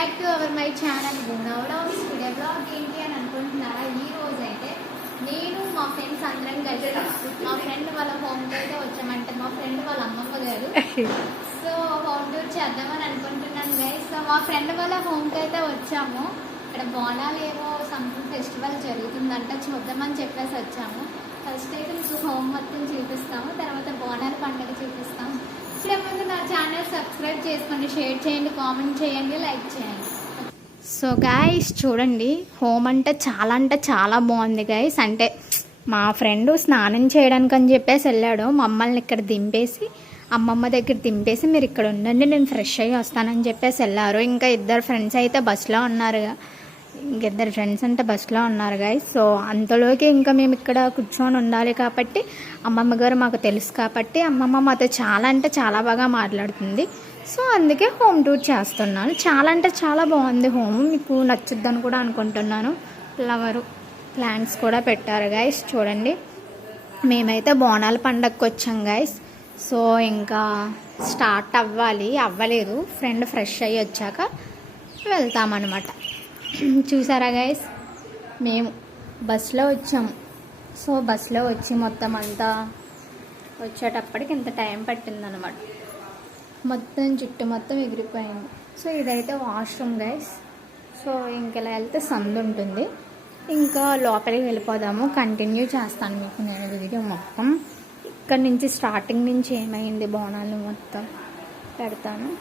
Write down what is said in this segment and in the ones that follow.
Back to our my channel గుణవడం studio blog ఏంటి అని అనుకుంటున్నారా? ఈ రోజు అయితే నేను మా ఫ్రెండ్స్ అందరం కలిసి మా ఫ్రెండ్ వాళ్ళ హోమ్ అయితే వచ్చామంటే మా ఫ్రెండ్ వాళ్ళ అమ్మమ్మ గారు. సో హోమ్ టూర్ చేద్దామని అనుకుంటున్నాను గైస్ సో మా ఫ్రెండ్ వాళ్ళ హోమ్కి అయితే వచ్చాము. ఇక్కడ బోనాలు ఏమో సంథింగ్ ఫెస్టివల్ జరుగుతుందంట చూద్దామని చెప్పేసి వచ్చాము. ఫస్ట్ అయితే మీకు హోమ్ మొత్తం చూపిస్తాము తర్వాత బోనాల పండుగ చూపిస్తాము. ఇప్పుడే ముందు నా ఛానల్ సబ్స్క్రైబ్ చేసుకోండి షేర్ చేయండి కామెంట్ చేయండి లైక్ చేయండి. సో గాయస్ చూడండి హోమ్ అంటే చాలా అంటే చాలా బాగుంది గాయస్ అంటే మా ఫ్రెండ్ స్నానం చేయడానికి అని చెప్పేసి వెళ్ళాడు. మమ్మల్ని ఇక్కడ దింపేసి అమ్మమ్మ దగ్గర దింపేసి మీరు ఇక్కడ ఉండండి నేను ఫ్రెష్ అయ్యి వస్తానని చెప్పేసి వెళ్ళారు. ఇంకా ఇద్దరు ఫ్రెండ్స్ అయితే బస్సులో ఉన్నారు. ఇంకిద్దరు ఫ్రెండ్స్ అంటే బస్సులో ఉన్నారు గాయస్ సో అంతలోకి ఇంకా మేము ఇక్కడ కూర్చొని ఉండాలి కాబట్టి అమ్మమ్మ గారు మాకు తెలుసు కాబట్టి అమ్మమ్మ మాతో చాలా అంటే చాలా బాగా మాట్లాడుతుంది. సో అందుకే హోమ్ టూర్ చేస్తున్నాను. చాలా అంటే చాలా బాగుంది హోమ్ మీకు నచ్చుద్దని కూడా అనుకుంటున్నాను. ఫ్లవరు ప్లాంట్స్ కూడా పెట్టారు గాయస్ చూడండి. మేమైతే బోనాల పండగకి వచ్చాం గాయస్ సో ఇంకా స్టార్ట్ అవ్వాలి. అవ్వలేదు. ఫ్రెండ్ ఫ్రెష్ అయ్యి వచ్చాక వెళ్తామన్నమాట. చూసారా గైస్ మేము బస్సులో వచ్చాము సో బస్సులో వచ్చి మొత్తం అంతా వచ్చేటప్పటికి ఇంత టైం పట్టిందనమాట మొత్తం చుట్టూ మొత్తం ఎగిరిపోయింది. సో ఇదైతే వాష్రూమ్ గైస్ సో ఇంకెలా వెళ్తే సందు ఉంటుంది. ఇంకా లోపలికి వెళ్ళిపోదాము. కంటిన్యూ చేస్తాను మీకు నేను వీడియో మొత్తం. ఇక్కడ నుంచి స్టార్టింగ్ నుంచి ఏమైంది బోనాలు మొత్తం పెడతాను.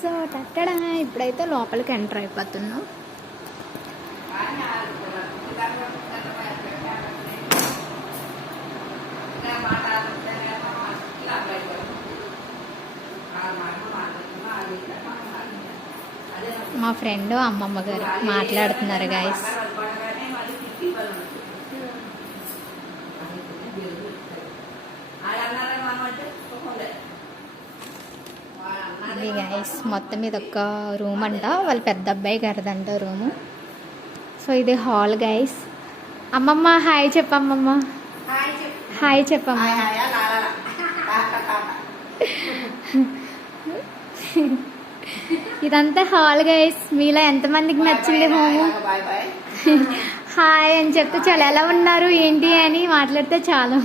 సో టట్టడా ఇప్పుడైతే లోపలికి ఎంటర్ అయిపోతున్నాం మా ఫ్రెండ్ అమ్మమ్మ గారు మాట్లాడుతున్నారు గాయస్ ఇది గైస్ మొత్తం ఇది ఒక రూమ్ అంట. వాళ్ళ పెద్ద అబ్బాయి గారిదంట రూము సో ఇది హాల్ గైస్ అమ్మమ్మ హాయ్ చెప్పమ్మమ్మ హాయ్ చెప్పమ్మ ఇదంతా హాల్ గైస్ మీలో ఎంతమందికి నచ్చింది హోము హాయ్ అని చెప్తే చాలా. ఎలా ఉన్నారు ఏంటి అని మాట్లాడితే చాలు.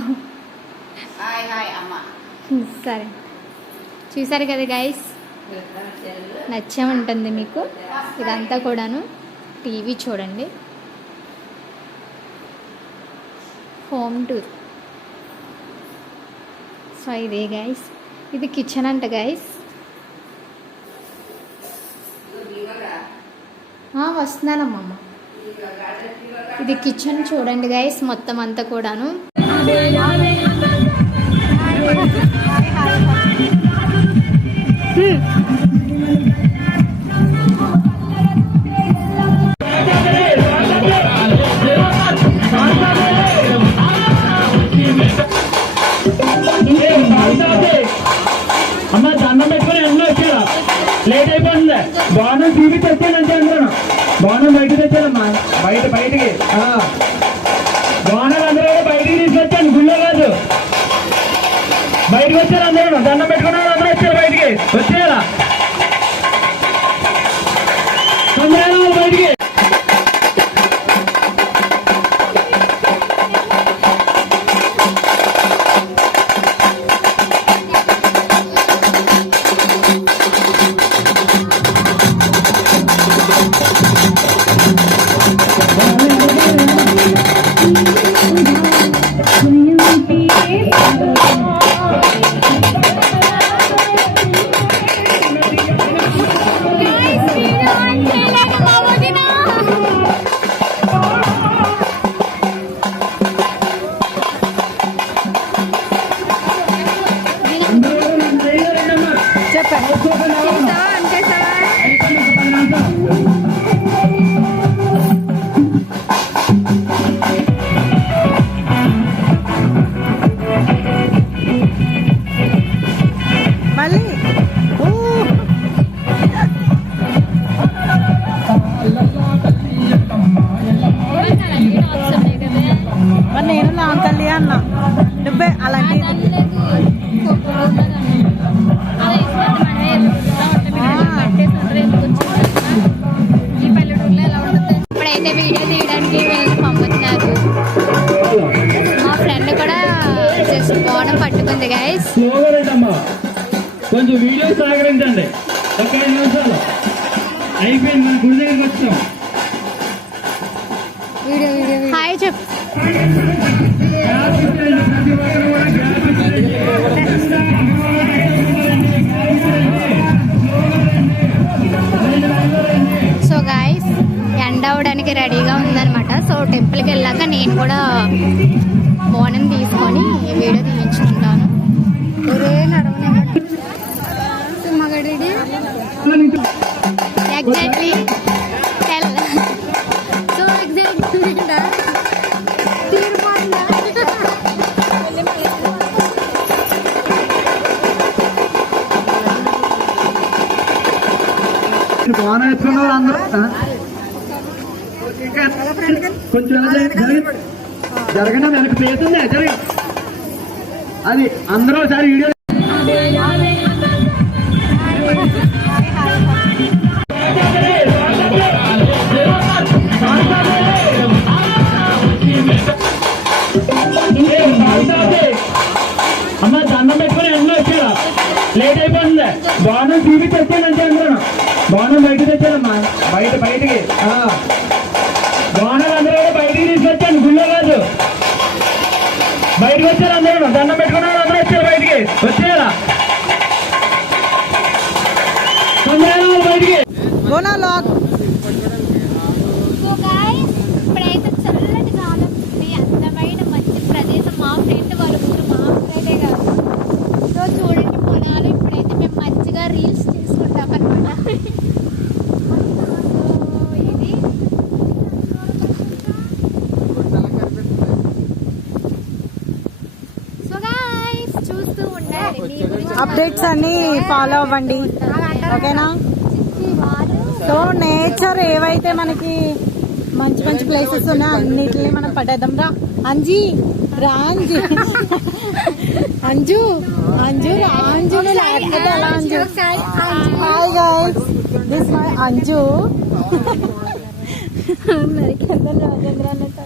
సరే. చూసారు కదా గైస్ నచ్చే ఉంటుంది మీకు? ఇదంతా కూడాను టీవీ చూడండి. హోమ్ టూర్ సో ఇదే గైస్ ఇది కిచెన్ అంట గైస్ వస్తున్నానమ్మమ్మ ఇది కిచెన్ చూడండి గైస్ మొత్తం అంతా కూడాను. అమ్మ దండం పెట్టుకుని ఎన్నో వచ్చారా? లేట్ అయిపోతుంది బాణం టీవీ తెచ్చానంటే అందరూ బాణం బయట తెచ్చానమ్మా. బయట బయటికి. స్లోగా కొంచెం వీడియో సహకరించండి. ఒక ఐదు నిమిషాలు. అయిపోయింది మన గుడి దగ్గరికి వచ్చాం. హాయ్ చెప్పు. సో గాయస్ ఎండ అవడానికి రెడీగా ఉందన్నమాట. సో టెంపుల్కి వెళ్ళాక నేను కూడా బోనం తీసుకొని ఈ వీడియో తీయించుకుంటాను. ఎగ్జాక్ట్లీ సో ఎగ్జాక్ట్లీ బాగా అందరూ కొంచెం ఎలా జరగండి. వెనక అది అందరూ ఒకసారి వీడియో అమ్మ దండం పెట్టుకుని ఎండ వచ్చారా? లేట్ అయిపోతుంది. బాణం తీపి తెచ్చానంటే అందరూ బాణం బయట తెచ్చానమ్మా. బయట బయటికి. ఇప్పుడైతే చల్లటి కాలం అందమైన మంచి ప్రదేశం మా ఫ్రెండ్ వాళ్ళ ఊరు మా ఊరైతే కాదు సో చూడండి పొలాలు ఇప్పుడైతే మేము మంచిగా రీల్స్ తీసుకుంటాం అనమాట ఇది సో గాయస్ చూస్తూ ఉండాలి అప్డేట్స్ అన్ని ఫాలో అవ్వండి ఓకేనా సో నేచర్ ఏవైతే మనకి మంచి మంచి ప్లేసెస్ ఉన్నాయో అన్నిటిని మనం పట్టేద్దాం రా. అంజీ రా అంజీ అంజు అంజు రా Anju. Hi guys this my Anju మరి కింద రాజేంద్ర అన్నట్టు.